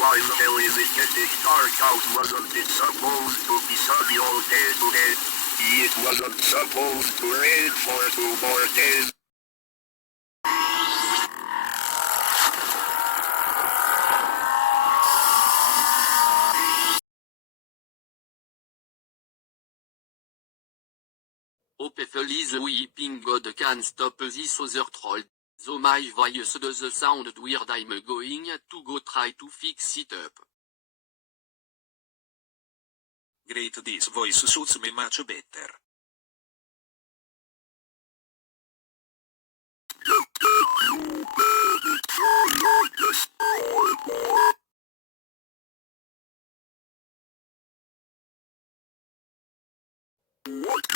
while elevated dark out wasn't it supposed to be sunny all day today? It wasn't supposed to rain for 2 more days. Hope is the weeping God can stop this other troll. Though my voice does sound weird, I'm going to go try to fix it up. Great, this voice suits me much better. What